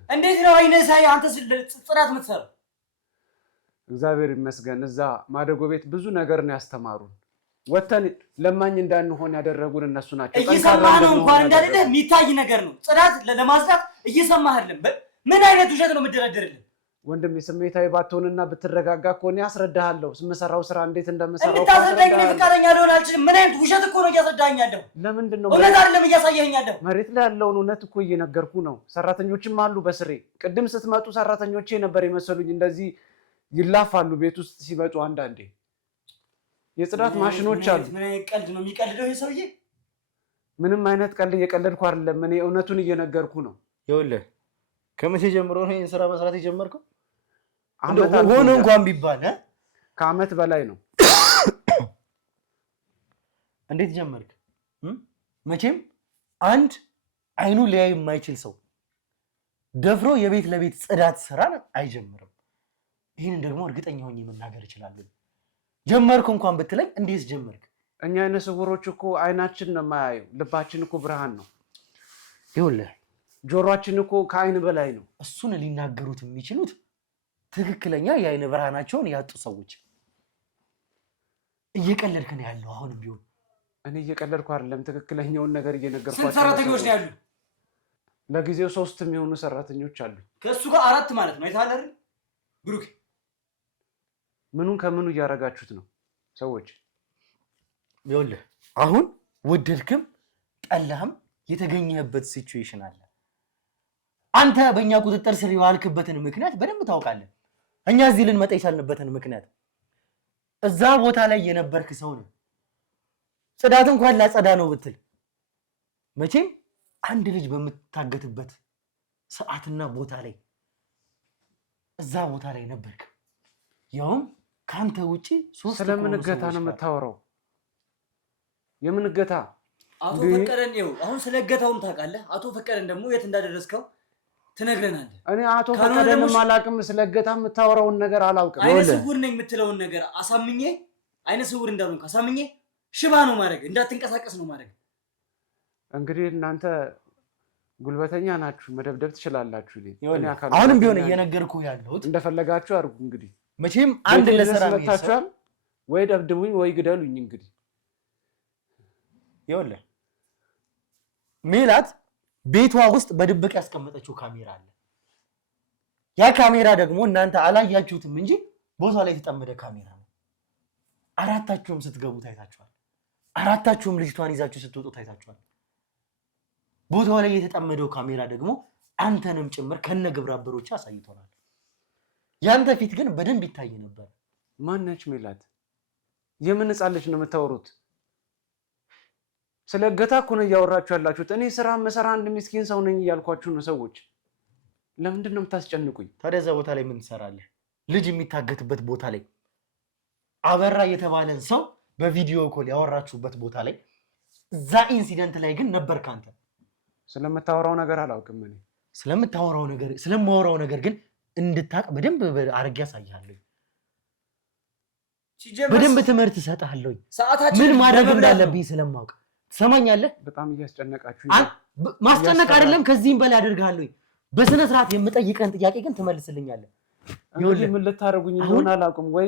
እንዴት ነው አይነ ሳይ አንተ ጽዳት የምትሰራው? እግዚአብሔር ይመስገን እዛ ማደጎ ቤት ብዙ ነገር ነው ያስተማሩን። ወተን ለማኝ እንዳንሆን ያደረጉን እነሱ ናቸው። እየሰማህ ነው እንኳን እንዳልልህ የሚታይ ነገር ነው። ጽዳት ለማጽዳት እየሰማህ አይደለም። ምን አይነት ውሸት ነው የምትደረደርልህ? ወንድም ስሜታዊ ባትሆንና ብትረጋጋ እኮ እኔ አስረዳሃለሁ። የምሰራው ስራ እንዴት እንደምሰራው እንድታስረዳኝ እኔ ፈቃደኛ ልሆን አልችልም። ምን አይነት ውሸት እኮ ነው እያስረዳኸኝ ያለው? ለምንድን ነው እውነት አይደለም እያሳየኸኝ ያለው? መሬት ላይ ያለውን እውነት እኮ እየነገርኩ ነው። ሰራተኞችም አሉ በስሬ። ቅድም ስትመጡ ሰራተኞቼ ነበር የመሰሉኝ። እንደዚህ ይላፋሉ ቤት ውስጥ ሲመጡ። አንዳንዴ የጽዳት ማሽኖች አሉ። ምን አይነት ቀልድ ነው የሚቀልደው ይሄ ሰውዬ? ምንም አይነት ቀልድ እየቀለድኩ አይደለም። እኔ እውነቱን እየነገርኩ ነው። ይኸውልህ ከመቼ ጀምሮ ነው ይሄን ስራ መስራት የጀመርከው? ሆነ እንኳን ቢባል ከዓመት በላይ ነው። እንዴት ጀመርክ? መቼም አንድ አይኑ ሊያይ የማይችል ሰው ደፍሮ የቤት ለቤት ጽዳት ስራን አይጀምርም። ይህንን ደግሞ እርግጠኛ ሆኜ መናገር እችላለሁ። ጀመርክ እንኳን ብትለኝ እንዴት ጀመርክ? እኛ አይነ ስውሮች እኮ አይናችን ነው የማያየው። ልባችን እኮ ብርሃን ነው። ይኸውልህ ጆሮአችን እኮ ከአይን በላይ ነው። እሱን ሊናገሩት የሚችሉት ትክክለኛ የአይን ብርሃናቸውን ያጡ ሰዎች። እየቀለድክ ነው ያለው አሁንም ቢሆን። እኔ እየቀለድኩ አይደለም፣ ትክክለኛውን ነገር እየነገርኳቸው። ስንት ሰራተኞች ነው ያሉ? ለጊዜው 3 የሚሆኑ ሰራተኞች አሉ። ከእሱ ጋር 4 ማለት ነው። አይተሃል አይደል? ብሩክ ምኑን ከምኑ እያደረጋችሁት ነው ሰዎች? ይኸውልህ አሁን ወደድክም ጠላህም የተገኘህበት ሲቹዌሽን አለ። አንተ በእኛ ቁጥጥር ስር የዋልክበትን ምክንያት በደንብ ታውቃለህ። እኛ እዚህ ልንመጣ የቻልንበትን ምክንያት እዛ ቦታ ላይ የነበርክ ሰው ነው። ጽዳት እንኳን ላጸዳ ነው ብትል መቼም አንድ ልጅ በምታገትበት ሰዓትና ቦታ ላይ እዛ ቦታ ላይ ነበርክ። ያውም ካንተ ውጪ ሶስት ስለምን እገታ ነው የምታወራው? የምን እገታ? አቶ ፈቀደን ይኸው አሁን ስለ እገታውም ታውቃለህ። አቶ ፈቀደን ደግሞ የት እንዳደረስከው ትነግረናለህ። እኔ አቶ ፈቀደንም አላውቅም። ስለ እገታ የምታወራውን ነገር አላውቅም። አይነ ስውር ነኝ የምትለውን ነገር አሳምኜ አይነ ስውር እንዳልሆንክ አሳምኜ ሽባ ነው ማድረግ፣ እንዳትንቀሳቀስ ነው ማድረግ። እንግዲህ እናንተ ጉልበተኛ ናችሁ፣ መደብደብ ትችላላችሁ። አሁንም ቢሆን እየነገርኩህ ያለሁት እንደፈለጋችሁ አድርጉ። እንግዲህ መቼም አንድ ለሰራ መታችኋል፣ ወይ ደብድቡኝ ወይ ግደሉኝ። እንግዲህ ይኸውልህ ሜላት ቤቷ ውስጥ በድብቅ ያስቀመጠችው ካሜራ አለ። ያ ካሜራ ደግሞ እናንተ አላያችሁትም እንጂ ቦታው ላይ የተጠመደ ካሜራ ነው። አራታችሁም ስትገቡ ታይታችኋል። አራታችሁም ልጅቷን ይዛችሁ ስትወጡ ታይታችኋል። ቦታው ላይ የተጠመደው ካሜራ ደግሞ አንተንም ጭምር ከነ ግብረ አበሮች አሳይቶናል። ያንተ ፊት ግን በደንብ ይታይ ነበር። ማነች ሜላት? የምን ሕፃን ልጅ ነው የምታወሩት? ስለ እገታ እኮ ነው እያወራችሁ ያላችሁት። እኔ ስራ መሰራ አንድ ምስኪን ሰው ነኝ እያልኳችሁ ነው። ሰዎች ለምንድን ነው የምታስጨንቁኝ? ታዲያ እዛ ቦታ ላይ ምን ትሰራለህ? ልጅ የሚታገትበት ቦታ ላይ አበራ የተባለን ሰው በቪዲዮ ኮል ያወራችሁበት ቦታ ላይ እዛ ኢንሲደንት ላይ ግን ነበርክ አንተ። ስለምታወራው ነገር አላውቅም። እኔ ስለማወራው ነገር ግን እንድታቅ በደንብ አድርጌ ያሳያለሁ። በደንብ ትምህርት እሰጥሃለሁ። ምን ማድረግ እንዳለብኝ ስለማውቅ ትሰማኛለህ? በጣም እያስጨነቃችሁ። ማስጨነቅ አይደለም ከዚህም በላይ አደርግሃለሁ። በስነ ስርዓት የምጠይቀን ጥያቄ ግን ትመልስልኛለህ። ይኸውልህ ምን ልታደርጉኝ እንደሆነ አላውቅም። ወይ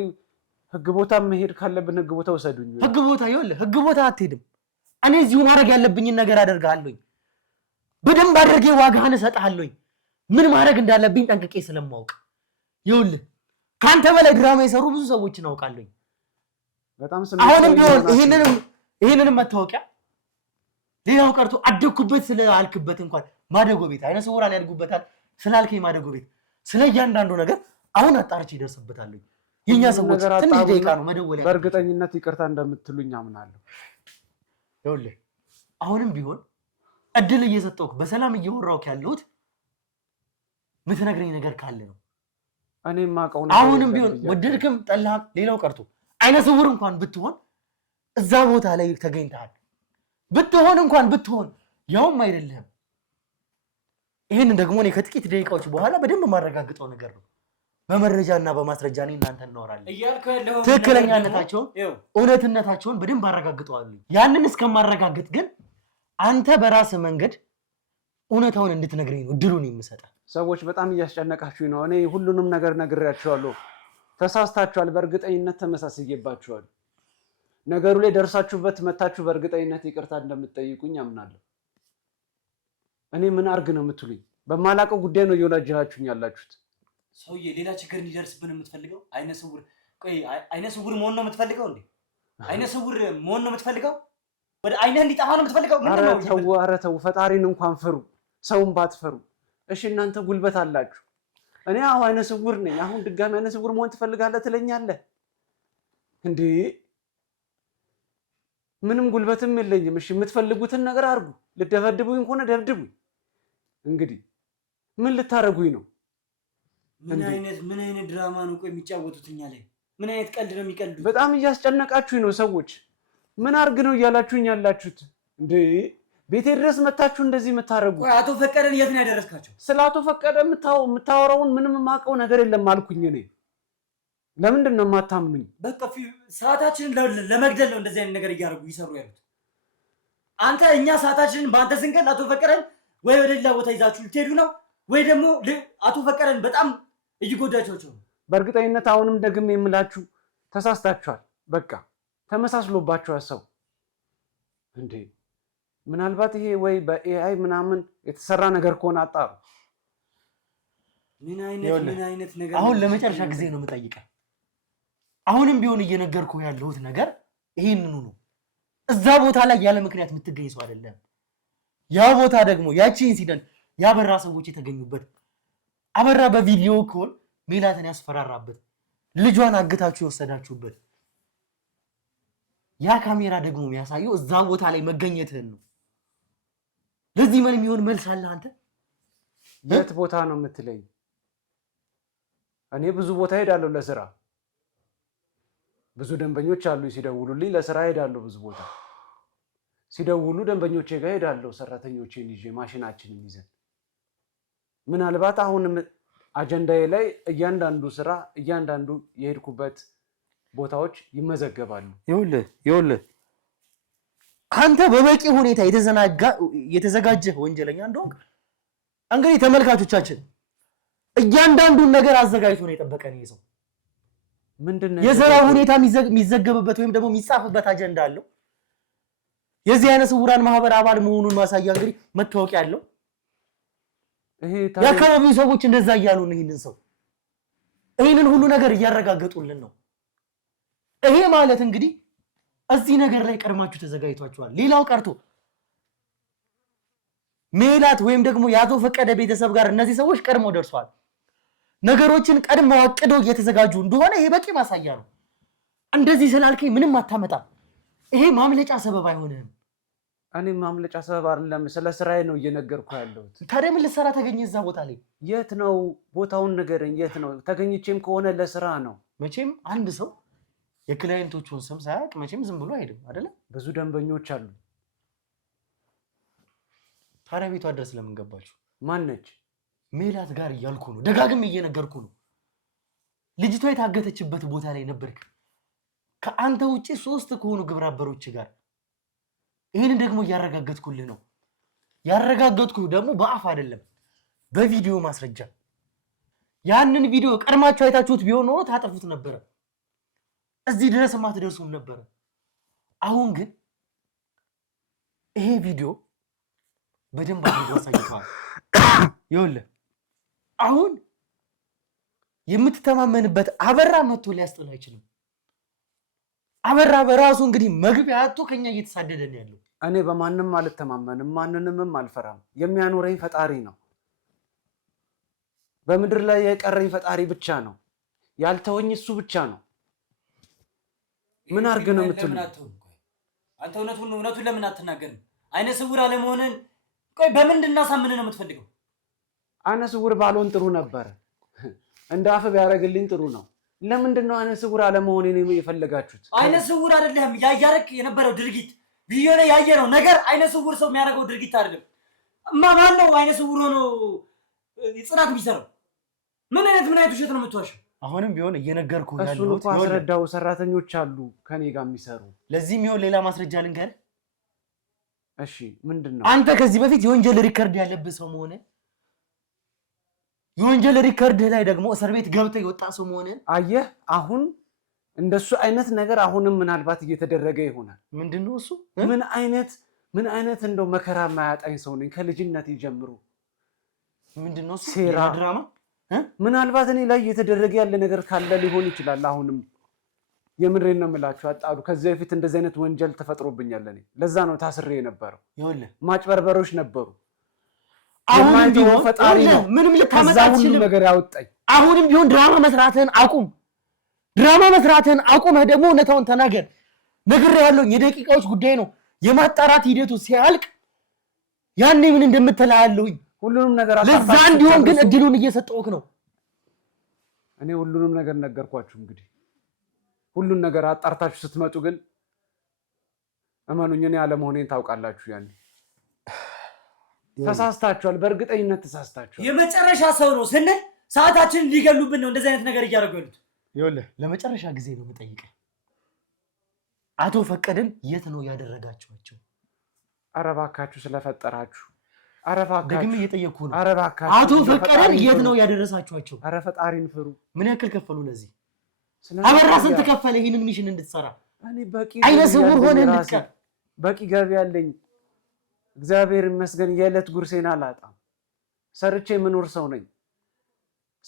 ህግ ቦታ መሄድ ካለብን ህግ ቦታ ውሰዱኝ። ህግ ቦታ አትሄድም። እኔ እዚሁ ማድረግ ያለብኝን ነገር አደርግሃለሁ። በደንብ አድርጌ ዋጋህን እሰጥሃለሁ። ምን ማድረግ እንዳለብኝ ጠንቅቄ ስለማውቅ። ይኸውልህ ከአንተ በላይ ድራማ የሰሩ ብዙ ሰዎችን አውቃለሁ። በጣም አሁንም ቢሆን ይሄንንም መታወቂያ ሌላው ቀርቶ አደግኩበት ስላልክበት እንኳን ማደጎ ቤት አይነ ስውራን ያድጉበታል ስላልከኝ ማደጎ ቤት ስለ እያንዳንዱ ነገር አሁን አጣርቼ ይደርስበታለሁ። የኛ ሰዎች ትንሽ ደቂቃ ነው መደወል። በእርግጠኝነት ይቅርታ እንደምትሉኝ አምናለሁ። ይኸውልህ አሁንም ቢሆን እድል እየሰጠሁህ በሰላም እየወራሁህ ያለሁት ምትነግረኝ ነገር ካለ ነው። እኔ ማቀው ነገር አሁንም ቢሆን ወደድክም ጠላህም ሌላው ቀርቶ አይነ ስውር እንኳን ብትሆን እዛ ቦታ ላይ ተገኝተሃል። ብትሆን ያውም አይደለም። ይሄን ደግሞ እኔ ከጥቂት ደቂቃዎች በኋላ በደንብ ማረጋግጠው ነገር ነው። በመረጃና በማስረጃ እኔ እናንተ እናወራለን። ትክክለኛነታቸውን እውነትነታቸውን በደንብ አረጋግጠዋለሁ። ያንን እስከማረጋግጥ ግን አንተ በራስህ መንገድ እውነታውን እንድትነግረኝ ነው እድሉን የምሰጠህ። ሰዎች በጣም እያስጨነቃችሁኝ ነው። እኔ ሁሉንም ነገር ነግሬያችኋለሁ። ተሳስታችኋል። በእርግጠኝነት ተመሳስዬባችኋል። ነገሩ ላይ ደርሳችሁበት መታችሁ በእርግጠኝነት ይቅርታ እንደምትጠይቁኝ አምናለሁ። እኔ ምን አርግ ነው የምትሉኝ? በማላውቀው ጉዳይ ነው እየወላጅላችሁኝ ያላችሁት። ሰውዬ ሌላ ችግር እንዲደርስብን የምትፈልገው አይነ ስውር መሆን ነው የምትፈልገው እንዴ? አይነ ስውር መሆን ነው የምትፈልገው? ወደ አይነህ እንዲጠፋ ነው የምትፈልገው? ኧረ ተው፣ ፈጣሪን እንኳን ፍሩ፣ ሰውን ባትፈሩ። እሺ እናንተ ጉልበት አላችሁ። እኔ አይነ ስውር ነኝ። አሁን ድጋሚ አይነ ስውር መሆን ትፈልጋለህ ትለኛለህ እንዴ? ምንም ጉልበትም የለኝም። እሺ የምትፈልጉትን ነገር አድርጉ። ልደበድቡኝ ከሆነ ደብድቡኝ። እንግዲህ ምን ልታረጉኝ ነው? ምን አይነት ድራማ ነው ቆይ የሚጫወቱት እኛ ላይ? ምን አይነት ቀልድ ነው የሚቀልዱት? በጣም እያስጨነቃችሁኝ ነው ሰዎች። ምን አርግ ነው እያላችሁኝ ያላችሁት እንዴ? ቤቴ ድረስ መታችሁ እንደዚህ የምታረጉ? ቆይ አቶ ፈቀደን የት ነው ያደረስካቸው? ስለ አቶ ፈቀደ የምታወራውን ምንም የማውቀው ነገር የለም አልኩኝ እኔ። ለምንድን ነው የማታምኑኝ? በቃ ሰዓታችንን ለመግደል ነው እንደዚህ አይነት ነገር እየሰሩ ያሉት። አንተ እኛ ሰዓታችንን በአንተ ስንገል አቶ ፈቀደን ወይ ወደ ሌላ ቦታ ይዛችሁ ልትሄዱ ነው ወይ ደግሞ አቶ ፈቀደን በጣም እየጎዳቸው ነው። በእርግጠኝነት አሁንም ደግሜ የምላችሁ ተሳስታችኋል። በቃ ተመሳስሎባችኋል ሰው እንዴ። ምናልባት ይሄ ወይ በኤአይ ምናምን የተሰራ ነገር ከሆነ አጣሩ። ምን አይነት ነገር አሁን ለመጨረሻ ጊዜ ነው የምጠይቀህ። አሁንም ቢሆን እየነገርኩህ ያለሁት ነገር ይሄንኑ ነው። እዛ ቦታ ላይ ያለ ምክንያት የምትገኝ ሰው አይደለም። ያ ቦታ ደግሞ ያቺ ኢንሲደንት ያበራ ሰዎች የተገኙበት አበራ በቪዲዮ ኮል ሜላትን ያስፈራራበት ልጇን አግታችሁ የወሰዳችሁበት ያ ካሜራ ደግሞ የሚያሳየው እዛ ቦታ ላይ መገኘትህን ነው። ለዚህ ምን የሚሆን መልስ አለ አንተ? የት ቦታ ነው የምትለኝ? እኔ ብዙ ቦታ ሄዳለሁ ለስራ። ብዙ ደንበኞች አሉ ሲደውሉልኝ፣ ለስራ ሄዳለሁ። ብዙ ቦታ ሲደውሉ ደንበኞቼ ጋር ሄዳለሁ፣ ሰራተኞቼን ይዤ ማሽናችንን ይዘን። ምናልባት አሁንም አጀንዳዬ ላይ እያንዳንዱ ስራ እያንዳንዱ የሄድኩበት ቦታዎች ይመዘገባሉ። ይኸውልህ አንተ በበቂ ሁኔታ የተዘጋጀህ ወንጀለኛ እንደሆንክ እንግዲህ ተመልካቾቻችን እያንዳንዱን ነገር አዘጋጅቶ ነው የጠበቀን። ይሄ ሰው ምንድነው የሥራ ሁኔታ የሚዘገብበት ወይም ደግሞ የሚጻፍበት አጀንዳ አለው። የዚህ አይነት ስውራን ማህበር አባል መሆኑን ማሳያ እንግዲህ መታወቂያ አለው። የአካባቢው ሰዎች እንደዛ እያሉ ነው ይህንን ሁሉ ነገር እያረጋገጡልን ነው። ይሄ ማለት እንግዲህ እዚህ ነገር ላይ ቀድማችሁ ተዘጋጅቷችኋል። ሌላው ቀርቶ ሜላት ወይም ደግሞ የአቶ ፈቀደ ቤተሰብ ጋር እነዚህ ሰዎች ቀድመው ደርሷል። ነገሮችን ቀድመው አቅደው እየተዘጋጁ እንደሆነ ይሄ በቂ ማሳያ ነው። እንደዚህ ስላልከኝ ምንም አታመጣም። ይሄ ማምለጫ ሰበብ አይሆንም። እኔ ማምለጫ ሰበብ አይደለም፣ ስለ ስራዬ ነው እየነገርኩ ያለሁት። ታዲያ ምን ልትሰራ ተገኘ እዛ ቦታ ላይ? የት ነው ቦታውን ንገረኝ። የት ነው ተገኝቼም ከሆነ ለስራ ነው። መቼም አንድ ሰው የክላይንቶቹን ስም ሳያውቅ መቼም ዝም ብሎ አይሄድም አይደለ? ብዙ ደንበኞች አሉ። ታዲያ ቤቷ ድረስ ለምን ገባችሁ? ማነች? ሜላት ጋር እያልኩ ነው፣ ደጋግሜ እየነገርኩ ነው። ልጅቷ የታገተችበት ቦታ ላይ ነበርክ ከአንተ ውጪ 3 ከሆኑ ግብረ አበሮች ጋር። ይህንን ደግሞ እያረጋገጥኩልህ ነው። ያረጋገጥኩህ ደግሞ በአፍ አይደለም በቪዲዮ ማስረጃ። ያንን ቪዲዮ ቀድማችሁ አይታችሁት ቢሆን ኖሮ ታጠፉት ነበረ፣ እዚህ ድረስ ማትደርሱም ነበረ። አሁን ግን ይሄ ቪዲዮ በደንብ አድርጎ አሳይቷል። ይኸውልህ አሁን የምትተማመንበት አበራ መጥቶ ሊያስጥል አይችልም። አበራ በራሱ እንግዲህ መግቢያ አጥቶ ከኛ እየተሳደደ ነው ያለው። እኔ በማንም አልተማመንም፣ ማንንምም አልፈራም። የሚያኖረኝ ፈጣሪ ነው። በምድር ላይ የቀረኝ ፈጣሪ ብቻ ነው። ያልተወኝ እሱ ብቻ ነው። ምን አድርገህ ነው የምትሉኝ? አንተ እውነቱን ለምን አትናገርም? አይነ ስውር አለመሆንን ቆይ በምንድን እናሳምን ነው የምትፈልገው? አይነ ስውር ባልሆን ጥሩ ነበር። እንደ አፍ ቢያደርግልኝ ጥሩ ነው። ለምንድን ነው አይነ ስውር አለመሆኔን የፈለጋችሁት? አይነ ስውር አይደለም ያያረክ የነበረው ድርጊት ቪዲዮ ላይ ያየነው ነገር አይነ ስውር ሰው የሚያደርገው ድርጊት አይደለም። ማን ነው አይነ ስውር ሆኖ ጽናት ቢሰራው? ምን አይነት ውሸት ነው የምትዋሸው? አሁንም ቢሆን እየነገርኩ ያለው እሱን እኮ አስረዳው። ሰራተኞች አሉ ከኔ ጋር የሚሰሩ። ለዚህም ይሁን ሌላ ማስረጃ ልንገር። እሺ ምንድነው? አንተ ከዚህ በፊት የወንጀል ሪከርድ ያለብህ ሰው መሆነ፣ የወንጀል ሪከርድ ላይ ደግሞ እስር ቤት ገብተህ የወጣ ሰው መሆነ አየህ። አሁን እንደሱ አይነት ነገር አሁንም ምናልባት እየተደረገ ይሆናል። ምንድነው እሱ? ምን አይነት እንደው መከራ ማያጣኝ ሰው ነኝ ከልጅነት ጀምሮ። ምንድነው እሱ? ሴራ ድራማ። ምናልባት እኔ ላይ እየተደረገ ያለ ነገር ካለ ሊሆን ይችላል። አሁንም የምድሬን ነው የምላችሁ፣ አጣሩ። ከዚህ በፊት እንደዚህ አይነት ወንጀል ተፈጥሮብኛል። እኔ ለዛ ነው ታስሬ የነበረው። ይኸውልህ ማጭበርበሮች ነበሩ። አሁንም ቢሆን ፈጣሪ ነው ምንም ልታመጣ ሁሉ ነገር ያወጣኝ። አሁንም ቢሆን ድራማ መስራትህን አቁም። ድራማ መስራትህን አቁመህ ደግሞ እውነታውን ተናገር። ነግሬሃለሁ፣ የደቂቃዎች ጉዳይ ነው። የማጣራት ሂደቱ ሲያልቅ ያኔ ምን እንደምትላለሁኝ ሁሉንም ነገር ለዛ እንዲሆን ግን እድሉን እየሰጠሁህ ነው። እኔ ሁሉንም ነገር ነገርኳችሁ። እንግዲህ ሁሉን ነገር አጣርታችሁ ስትመጡ ግን እመኑኝ እኔ አለመሆኔን ታውቃላችሁ። ያኔ ተሳስታችኋል፣ በእርግጠኝነት ተሳስታችኋል። የመጨረሻ ሰው ነው ስንል ሰዓታችንን ሊገሉብን ነው እንደዚህ አይነት ነገር እያደረጉ ያሉት። ይኸውልህ ለመጨረሻ ጊዜ ነው የምጠይቀህ፣ አቶ ፈቀደን የት ነው ያደረጋችኋቸው? ኧረ እባካችሁ ስለፈጠራችሁ፣ ኧረ እባካችሁ ደግሜ እየጠየቅኩህ ነው። ኧረ እባካችሁ አቶ ፈቀደን የት ነው ያደረሳችኋቸው? ኧረ ፈጣሪን ፍሩ። ምን ያክል ከፈሉ ለዚህ? አበራ ስንት ከፈለ ይህንን ሚሽን እንድትሰራ? እኔ በቂ አይነ ስውር ሆነ እንድትቀር በቂ ገቢ ያለኝ እግዚአብሔር ይመስገን። የዕለት ጉርሴን አላጣም። ሰርቼ የምኖር ሰው ነኝ።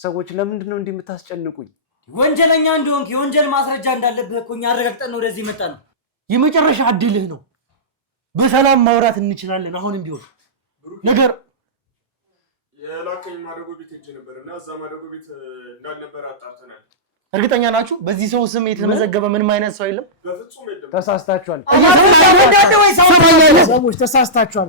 ሰዎች ለምንድን ነው እንዲህ የምታስጨንቁኝ? ወንጀለኛ እንደሆንክ የወንጀል ማስረጃ እንዳለብህ እኮ እኛ አረጋግጠን ነው ወደዚህ መጣ ነው። የመጨረሻ እድልህ ነው። በሰላም ማውራት እንችላለን። አሁንም ቢሆን ነገር የላከኝ ማደጎ ቤት ሄጄ ነበርና እዛ ማደጎ ቤት እንዳልነበር አጣርተናል። እርግጠኛ ናችሁ? በዚህ ሰው ስም የተመዘገበ ምንም አይነት ሰው የለም? በፍጹም የለም። ተሳስታችኋል። ሰዎች ተሳስታችኋል።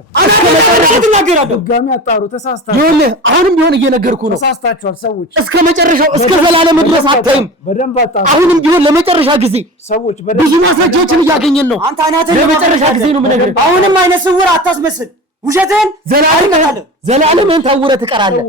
ድጋሚ አጣሩ። ተሳስታችኋል። ይኸውልህ አሁንም ቢሆን እየነገርኩህ ነው። ተሳስታችኋል። ሰዎች እስከ መጨረሻው እስከ ዘላለም ድረስ አታይም። በደንብ አጣሩ። አሁንም ቢሆን ለመጨረሻ ጊዜ ሰዎች ብዙ ማስረጃዎችን እያገኘን ነው። አንተ አናትህን ለመጨረሻ ጊዜ ነው የምነግርህ። አሁንም አይነ ስውር አታስመስል። ውሸትህን ዘላለምን ታውረህ ትቀራለህ።